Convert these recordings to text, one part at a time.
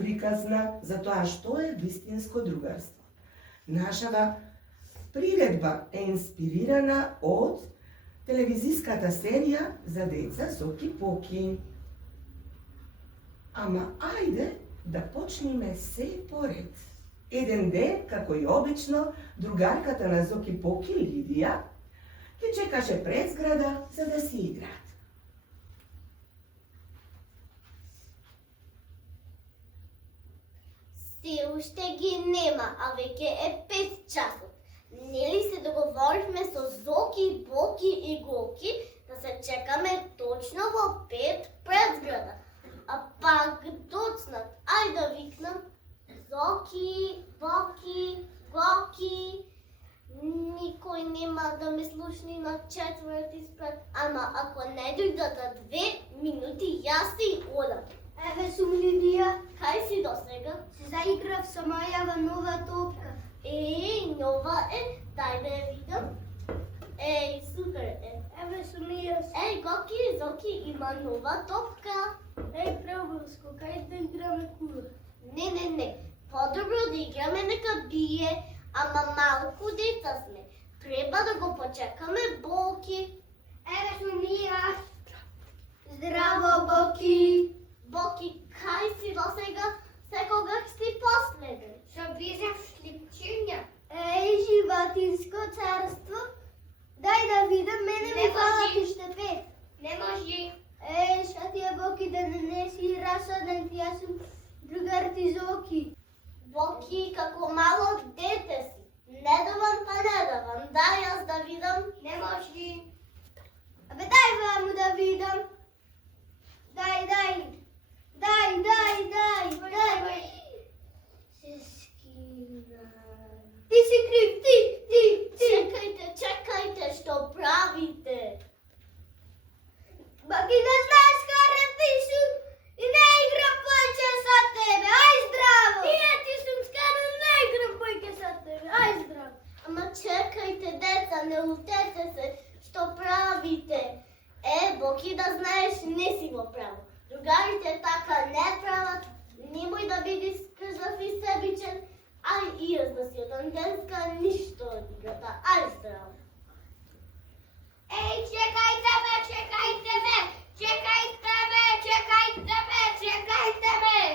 приказна за тоа што е вистинско другарство. Нашава приредба е инспирирана од телевизиската серија за деца Зоки Поки. Ама ајде да почнеме се поред. Еден ден, како и обично, другарката на Зоки Поки, Лидија, ќе чекаше пред зграда за да си играат. Се уште ги нема, а веќе е 5 часот. Нели се договоривме со Зоки, Поки и Гоки да се чекаме точно во 5 пред зграда. А пак доцнат. Ајде да викнам. Зоки, Поки, Гоки. Никој нема да ме слушни на 4 спред. Ама ако не дојдат за 2 минути, јас си одам. Еве сум Лидија. Кај си досега? Се заиграв со мајава нова топка. Нова е. Дај да ја видам. Супер е. Еве сум и јас. Гоки, Зоки има нова топка. Преобрско, кај да играме кула? Не. Подобро да играме нека бие, ама малку деца сме. Треба да го почекаме Боки. Еве сум и јас. Здраво, Боки. Боки, кај си досега? Секогаш си последен. Што бизав слипчиња. Животинско царство. Дај да видам, мене ми фалат уште 5. Не може. Што ти е, Боки, да не си расаден, ти јас сум другар ти Зоки. Боки, како мало дете си. Не давам па не давам. Дај јас да видам. Не може. Абе дај ваму да видам. Дај. Се скина. Ти си крив, ти. Чекајте, што правите? Боки, да знаеш каде ти сум и не играм повеќе со тебе. Ај здраво. И ја ти сум скаде, не играм повеќе со тебе. Ај здраво. Ама чекајте, деца, не лутете се. Што правите? Боки, да знаеш, не си во право. Другарите така не прават. Немој да биди скрзав и себичен. Ај и јас да си одам денска ништо од играта. Ај здраво. Чекајте ме.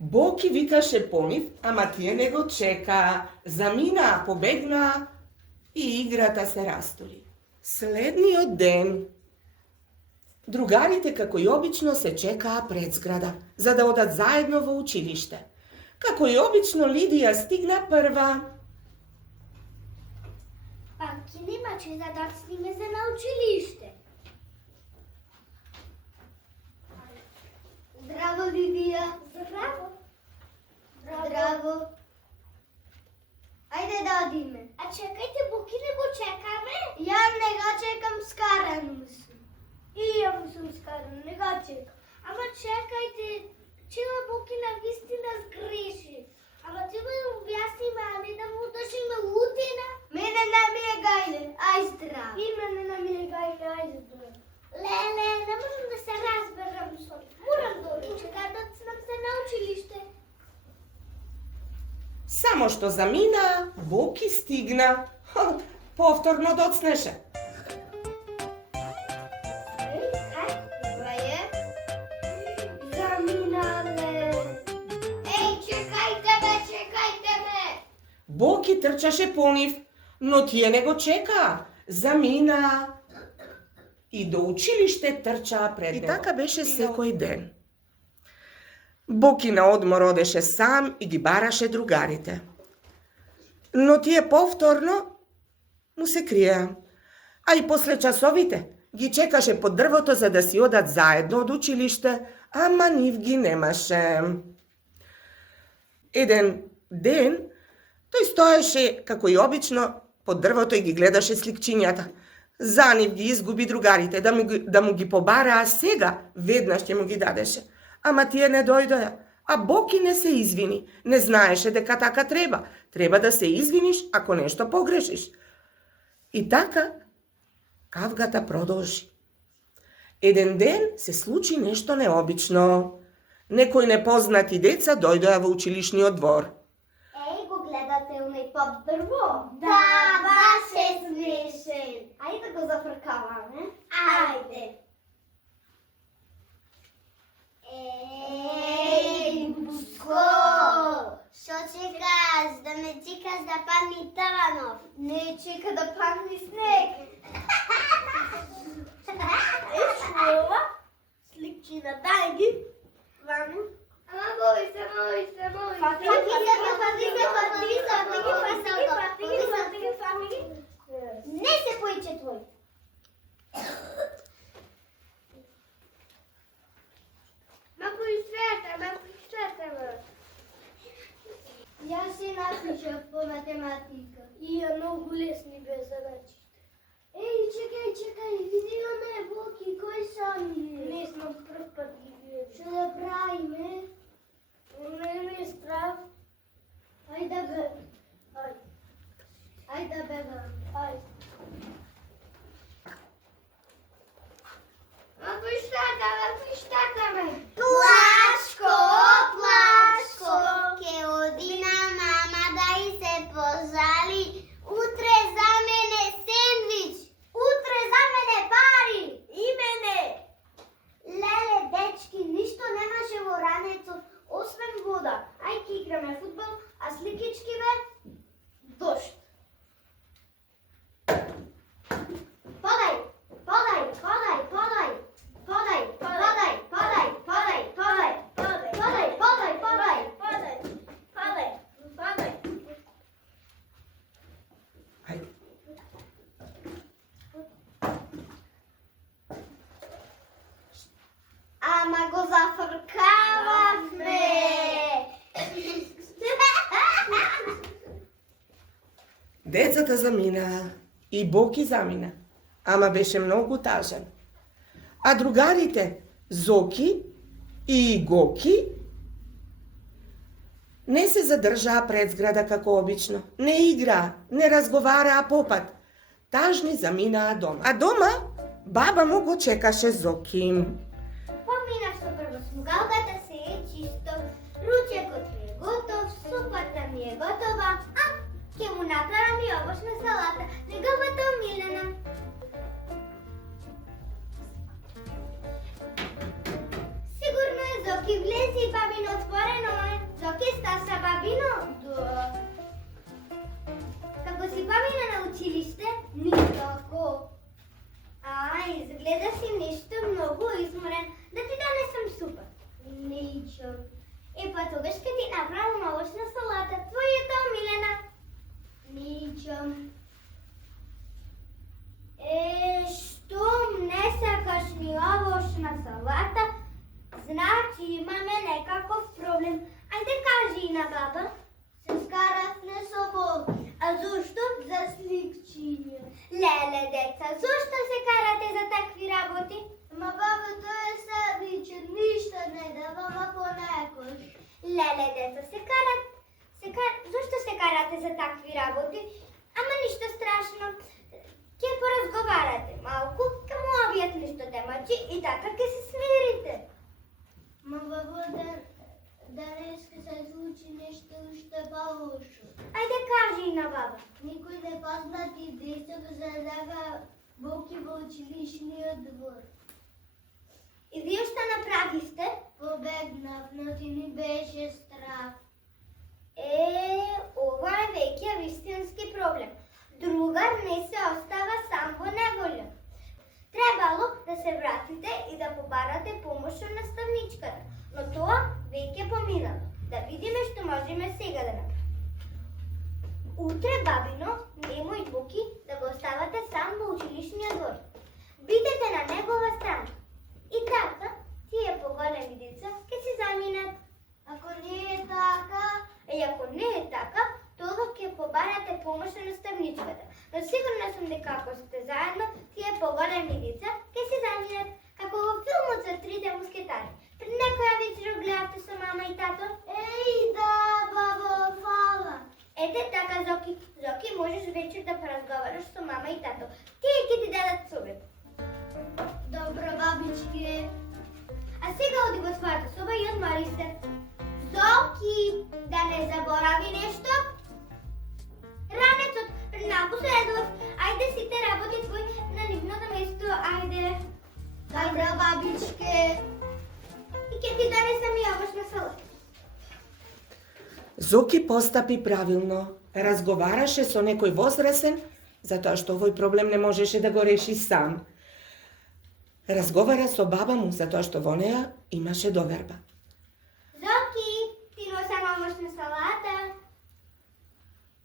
Боки викаше понив, ама тие не го чека. Замина, побегна и играта се растури. Следниот ден, другарите како и обично се чекаа пред зграда, за да одат заедно во училиште. Како и обично, Лидија стигна прва. Паки нема че да доцниме се на училиште. Здраво, Лидија. Здраво. Ајде да одиме. А чекајте, Боки, не го чекаме? Ја не го чекам, скаран сум. И ја му сум скаран, не го чекам. Ама чекајте, чела Боки на вистина сгреши. Ама треба да му објасниме, а не да му држиме лутина. Мене не ми е гајле, ај здраво. И мене не ми е гајле, ај здраво. Леле, не можам да се разберам со. Морам да чекам да сам се на училиште. Само што замина, Боки стигна. Повторно доцнеше. Боки трчаше по нив, но тие не го чекаа. Замина и до училиште трчаа пред него. И така беше секој ден. Боки на одмор одеше сам и ги бараше другарите. Но тие повторно му се криеа. А и после часовите ги чекаше под дрвото за да си одат заедно од училиште, ама нив ги немаше. Еден ден тој стоеше, како и обично, под дрвото и ги гледаше сликчињата. За нив ги изгуби другарите, да му ги побараа сега, веднаш ќе му ги дадеше. Ама тие не дојдоа, а Боки не се извини. Не знаеше дека така треба. Треба да се извиниш ако нешто погрешиш. И така, кавгата продолжи. Еден ден се случи нешто необично. Некои непознати деца дојдоа во училишниот двор. Еј, го гледате оној пап дрво? Да, баш е смешен. Ајде да го зафркаваме. Ајде. Еј, Буско! Што чекаш? Да ме чекаш да падни таванов? Не чека да падне снег. Ова? Сликчина, дај ги. Вану. Ама бој се. Не се појче твој. Мако и света. Јас се напишав по математика. И е многу лесни бе задачите. Еј, чекај, видиме Боки, кој сами е? Не сме прв пат ги видели. Што да правиме? Не страв. Ајде бегам. Ако штакаме. Плашко, ке оди на мама да и се пожали. Утре за мене сендвич. Утре за мене пари. И мене. Леле, дечки, ништо немаше во ранецот, освен вода. Ајде играме фудбал, а сликички бе дошт. Подај. Ајде. Ама го зафркававме. Децата заминаа и Боки замина, ама беше многу тажен. А другарите Зоки и Гоки не се задржаа пред зграда како обично. Не играа, не разговараа попат. Тажни заминаа дома. А дома баба му го чекаше Зоки. Поминав со прво смугалката се е чисто, ручекот ми е готов, супата ми е готова, а ќе му направам и овошна салата, неговата омилена. Сигурно е Зоки влезе и бабино отворено е. Зоки стаса бабино? Да. Како си бабина на училиште? Никако. Изгледа си нешто многу изморен. Да ти донесам супа? Ничо. Па тогаш ке ти направам овошна салата, твојата омилена. Ничо. Штом не сакаш ни овошна салата, значи имаме некаков проблем. Ајде кажи на баба. Се скаравме со Боки. А зошто? За сликчиња. Леле, деца, зошто се карате за такви работи? Ма баба, тоа е сабичен, ништо не дава, ма понекош. Леле, деца, зошто се карате за такви работи? Ама ништо страшно. Ке поразговарате малку, ке му објасниш што темачи и така ке се смирите. Ма баба, денеска се случи нешто уште по-лошо. Ајде кажи на баба. Никој непознати деца го залега Боки во училишниот двор. И вие што направивте? Побегнав, но ти ни беше страх. Ова е веќе вистински проблем. Другар не се остава сам во неволја. Требало да се вратите и да побарате помош од наставничката, но тоа веќе поминало. Да видиме што можеме сега да направиме. Утре бабино, немој Боки да го оставате сам во училишниот двор. Бидете на негова страна. И така, тие поголеми деца ќе се заминат. Ако не е така, тоа ќе побарате помош на наставничката. Но сигурна сум дека ако сте заедно, тие поголеми деца ќе се заминат. Како во филмот за Трите мускетари. Пред некоја вечер гледавте со мама и тато? Да, бабо, фала. Ете така, Зоки, можеш вечер да поразговараш со мама и тато. Тие ќе ти дадат совет. Добро, бабичко. сега оди во твојата соба и одмори се. Зоки, да не заборави нешто. Ранецот, напоследов, ајде сите работи твој на нивното место, ајде. Добро, бабичке. И ќе ти донесам и овошна салата. Зоки постапи правилно. Разговараше со некој возрасен, затоа што овој проблем не можеше да го реши сам. Разговара со баба му, затоа што во неа имаше доверба. Зоки, ти носам овошна салата.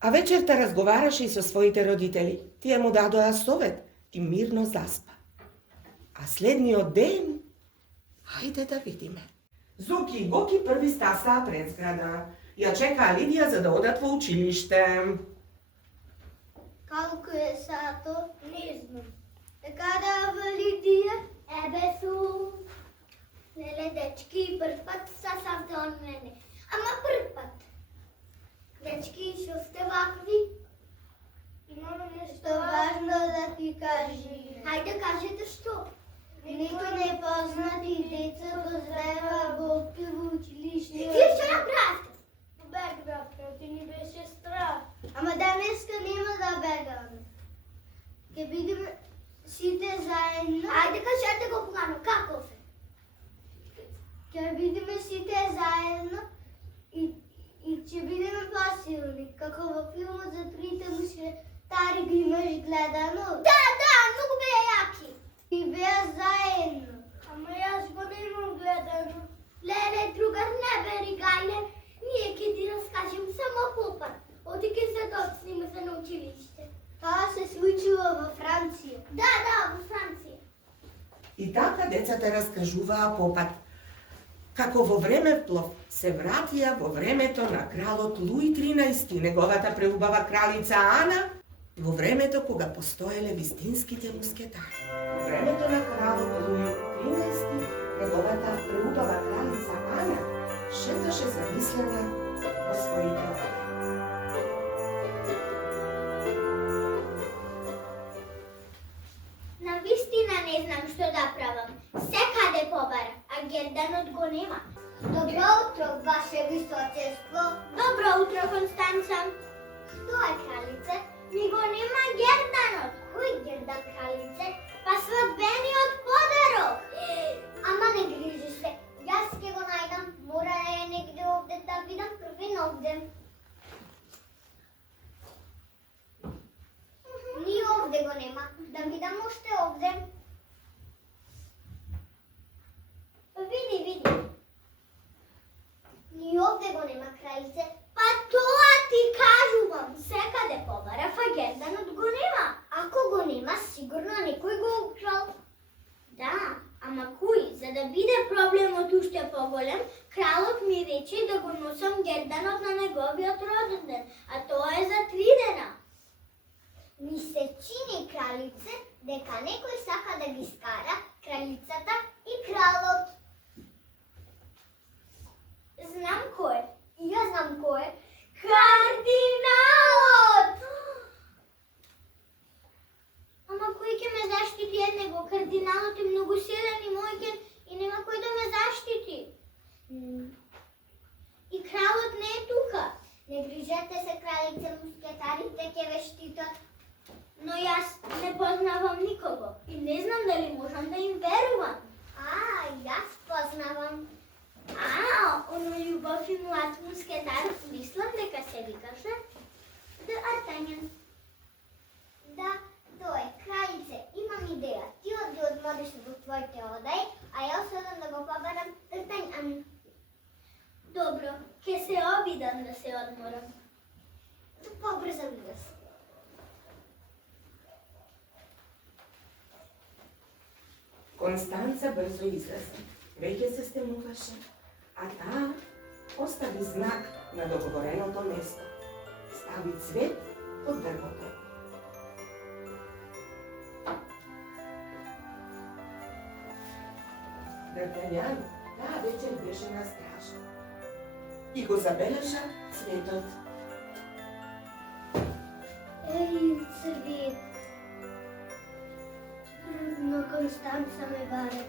А вечерта разговараше и со своите родители. Тие му дадоа совет и мирно заспа. А следниот ден, хајде да видиме. Зоки и Гоки први стасаа пред зграда. Ја чекаа Лидија за да одат во училиште. Колку е сато? Не знам. Када во Лидија? Ебе су. Леле, дечки, прв пат сасавте од мене. Ама прв пат. Дечки, што сте вакви? Имам нешто важно да ти кажи. Хајде, кажете што. Никој не познати деца го здраева Бобки во училиште. И тие што направите? Бегавте, ти ни беше страх. Ама денеска нема да бегаме. Ке бидеме сите заедно. Ајде кажете го погано, каков е? Ке бидеме сите заедно и ќе бидеме посилни, како во филмот за трите мушкетари ги имаш гледано. Да, многу беа јаки. И беа заедно. Ама јас го немам гледано. Леле, другар, не бери гајле. Ние ќе ти раскажем само попат. Оди ке се доцниме се на училиште. Тоа се случило во Франција. Да, во Франција. И така децата раскажуваа попат. Како во времеплов се вратија во времето на кралот Луи 13 и неговата преубава кралица Ана, во времето кога постоеле вистинските мускетари. Во времето на кралот Луи 13 неговата преубава кралица Ана шеташе замислена во своите оди. Навистина не знам што да правам. Секаде побара, а Герданот го нема. Добро утро, ваше височество. Добро утро, Констанца. Што е, кралице? Ни го нема Герданот. Кој Гердан, кралице? Па свадбениот подарок. Ама не грижи се. Јас ќе го најдам. Мора е негде овде да видам првин овде. Ни овде го нема. Да видам уште овде. Види. Ни овде го нема, кралице. Па тоа ти кажувам. Секаде побара, а Герданот го нема. Ако го нема, сигурно некој го украл. Да, ама кој? За да биде проблемот уште поголем, кралот ми рече да го носам Герданот на неговиот роден ден, а тоа е за 3 дена. Ми се чини, кралице, дека некој сака да ги скара кралицата и кралот. Знам кој. И јас знам кој. Кардиналот! Ама кој ќе ме заштити од него? Кардиналот е многу силен и мојќен и нема кој да ме заштити. И кралот не е тука. Не грижете се, кралице, мускетарите ќе ве штитат. Но јас не познавам никого и не знам дали можам да им верувам. Јас познавам. Оно љубов и млад мускетар, мислам дека се викаше Д'Артанјан. Да, тоа е, кралице, имам идеја. Ти оди одмориш во твоите одај, а јас одам да го побарам Д'Артанјан. Добро, ќе се обидам да се одморам. Побрзо бидеш. Констанца брзо излезе. Веќе се стемуваше, а таа остави знак на договореното место. Стави цвет под дрвото. Д'Артанјан таа вечер беше на стража и го забележа цветот. Цвет. Но Констанца ме баре.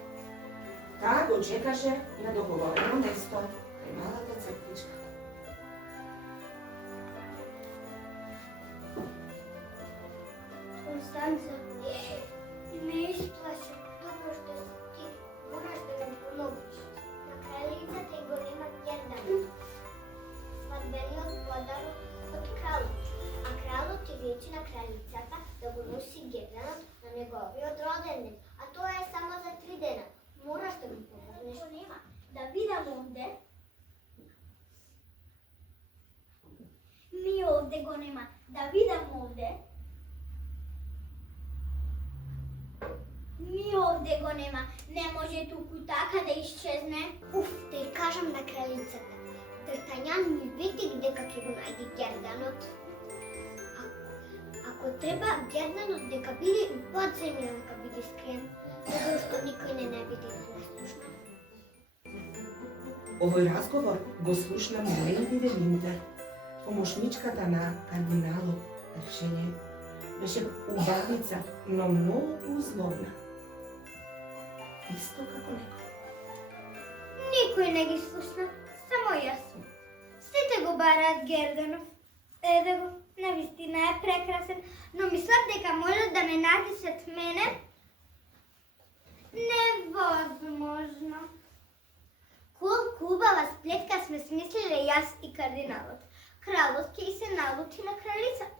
Таа го чекаше на договорено место кај малата црквичка. Констанца, ме исплаша. Добро што си ти. Мораш да ми помогнеш. На кралицата и го нема Гердан. Свадбениот подарок од кралот. А кралот ќе рече на кралицата да го носи Герданот на неговиот роден ден. А тоа е само за 3 дена. Мораш да ми помогнеш. Нема. Да видам овде. Ми овде го нема. Да видам овде. Ми овде го нема. Не може туку така да исчезне. Уф, да ја кажам на кралицата. Д'Артањан ми вети дека ќе го најде Герданот. Ако треба Герданот дека биде под земја дека биде скриен, затоа што никој не биде да не слушна. Овој разговор го слушна Миледи де Винтер, помошничката на кардиналот Ришелје. Беше убавица, но многу злобна. Исто како некој. Никој не ги слушна, само јас. Сите го бараат Герданов. Еде го, навистина е прекрасен, но мислат дека можат да ме надисат мене. Невозможно. Колку убава сплетка сме смислиле јас и кардиналот. Кралот ќе се налути на кралицата.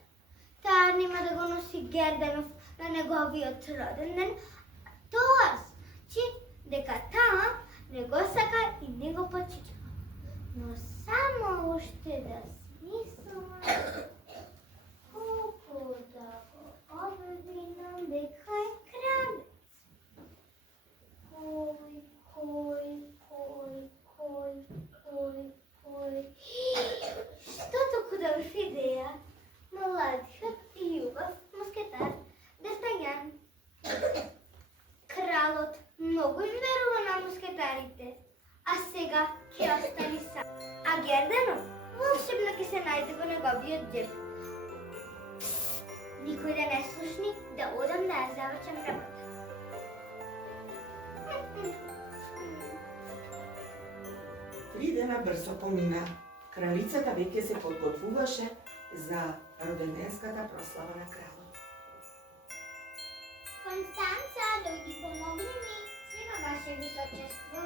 Таа нема да го носи Герданов на неговиот роден ден. Тоа значи дека таа не го сака и не го почита. Но само уште да смислам колку да го обвинам дека е крадец. Што толку добра идеја? Младиот и љубав мускетар Д'Артањан. Кралот многу им верува на мускетарите, а сега ќе остани сам. А Герданов волшебно ќе се најде во неговиот џеб. Никој да не слушни, да одам да ја завршам работа. 3 дена брзо помина. Кралицата веќе се подготвуваше за роденденската прослава на кралот. Констанца, дојди помогни ми. Сега, ваше височество.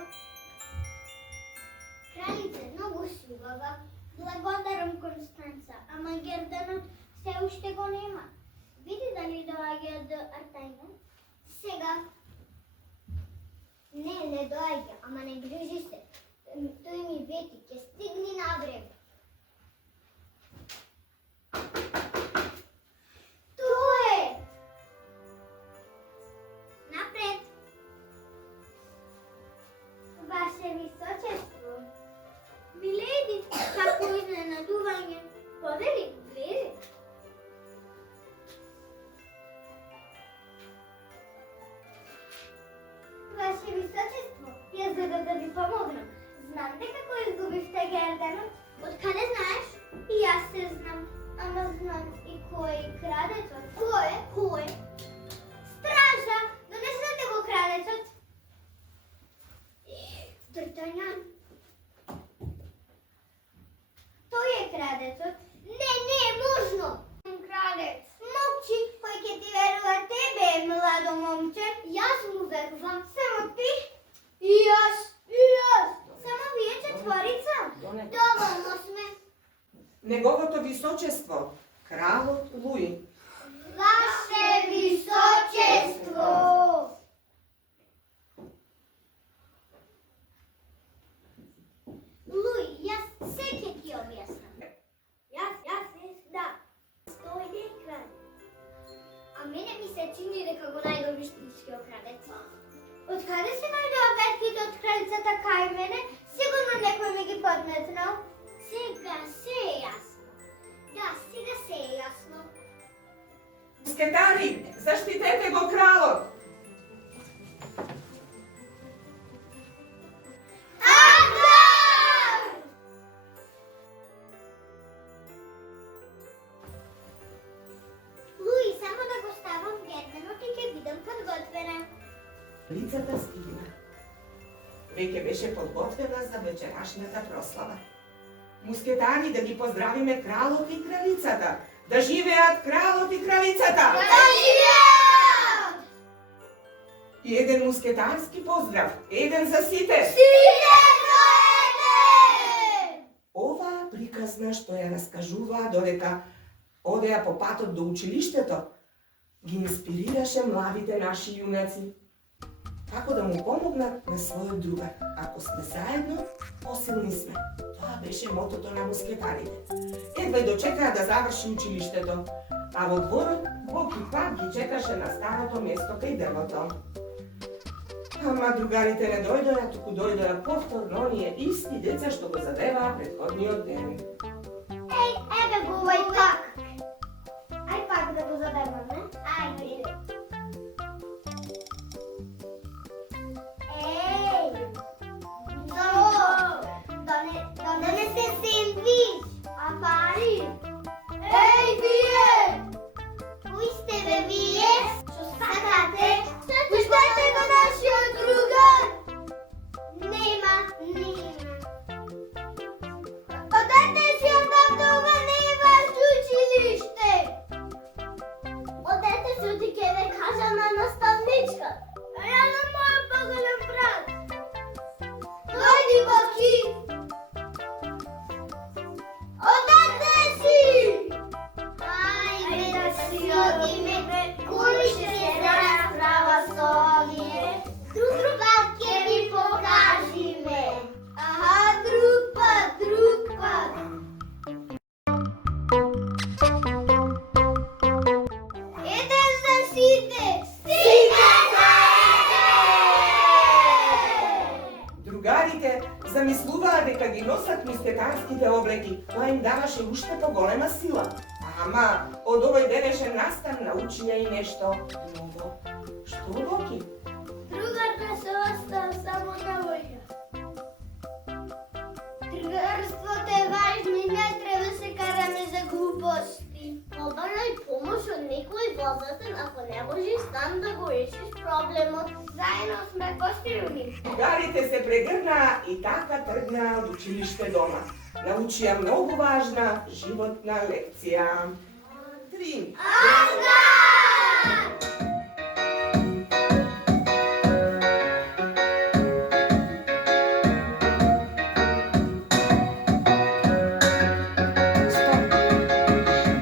Кралица многу си убава. Благодарам, Констанца, ама Герданот се уште го нема. Види дали доаѓа до Артањан. Сега. Не доаѓа, ама не грижи се. Тој ми вети, ќе стигни на време. Тоа е! Напред! Ваше височество! Миледи, како изненадување! Подели, влези! Ваше височество, јас за да ви помогнам. Знам дека кој изгубивте Герданот. Откаде знаеш? И јас се знам. Ама знам и кој е крадецот. Кој? Стража! Донесете го крадецот. Д'Артањан. Тој е крадецот. Не е можно. Крадец. Молчи, кој ќе ти верува тебе, младо момче? Јас му верувам. Само ти? И јас. Само вие четворица? Доволно сме. Неговото височество, кралот Луи. Ваше височество! Луи, јас се ќе ти објаснам. Јас да. Дојде крај. А мене ми се чини дека го најде виштинскиот крадец. Откаде се најдоа ветките од кралицата кај мене? Сигурно некој ми ги подметнал. Сега се е јасно. Да, сега се е јасно. Мускетари, заштитете го кралот! Луи, само да го ставам Герданот и ќе бидам подготвена. Лицата стигна. веќе беше подготвена за вечерашната прослава. Мускетари, да ги поздравиме кралот и кралицата. Да живеат кралот и кралицата! Да живеат! И еден мускетарски поздрав, еден за сите! Сите за еден! Оваа приказна што ја раскажуваа додека одеа по патот до училиштето, ги инспирираше младите наши јунаци како да му помогнат на својот другар. Ако сме заедно, посилни сме. Тоа беше мотото на мускетарите. Едва и дочекаа да заврши училиштето, а во дворот Боки пак ги чекаше на старото место кај дрвото. Ама другарите не дојдоа, туку дојдоа повторно оние исти деца што го задеваа претходниот ден. Еве го овај пак. Ај пак да го задеваме. Ајде. Донесе сендвич. А пари? Еј, вие! Кои сте бе вие? Што сакате? Пуштете го нашиот другар! Нема. Одете си одамде, ова не е ваше училиште! Одете се оди ке ве кажа на наставничка. А ја на мојот поголем брат. Дојди, Боки! Одете си! Ајде да си одиме, коли ще се расправа со овие. Друг пат ќе ви покажиме. Аха, друг пат. Еден за сите! Сите за еден! Другарите замислуваа дека ги носат мускетарските облеки, тоа им даваше уште поголема сила. Ама од овој денешен настан научија и нешто ново. Што, Боки? Другарка се остава само на воја. Другарството е важно и не треба се караме за глупости. Побарај помош од некој возрастен ако не можеш сам да го решиш проблемот. Заедно сме посилни. Другарите се прегрнаа и така тргнаа од училиште дома. Научија многу важна животна лекција. 3.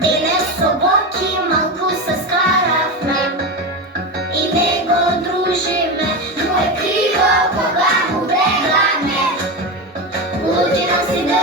Денес со Боки малку се скаравме и не го дружиме, но е криво кога му бегаме. Луѓе си да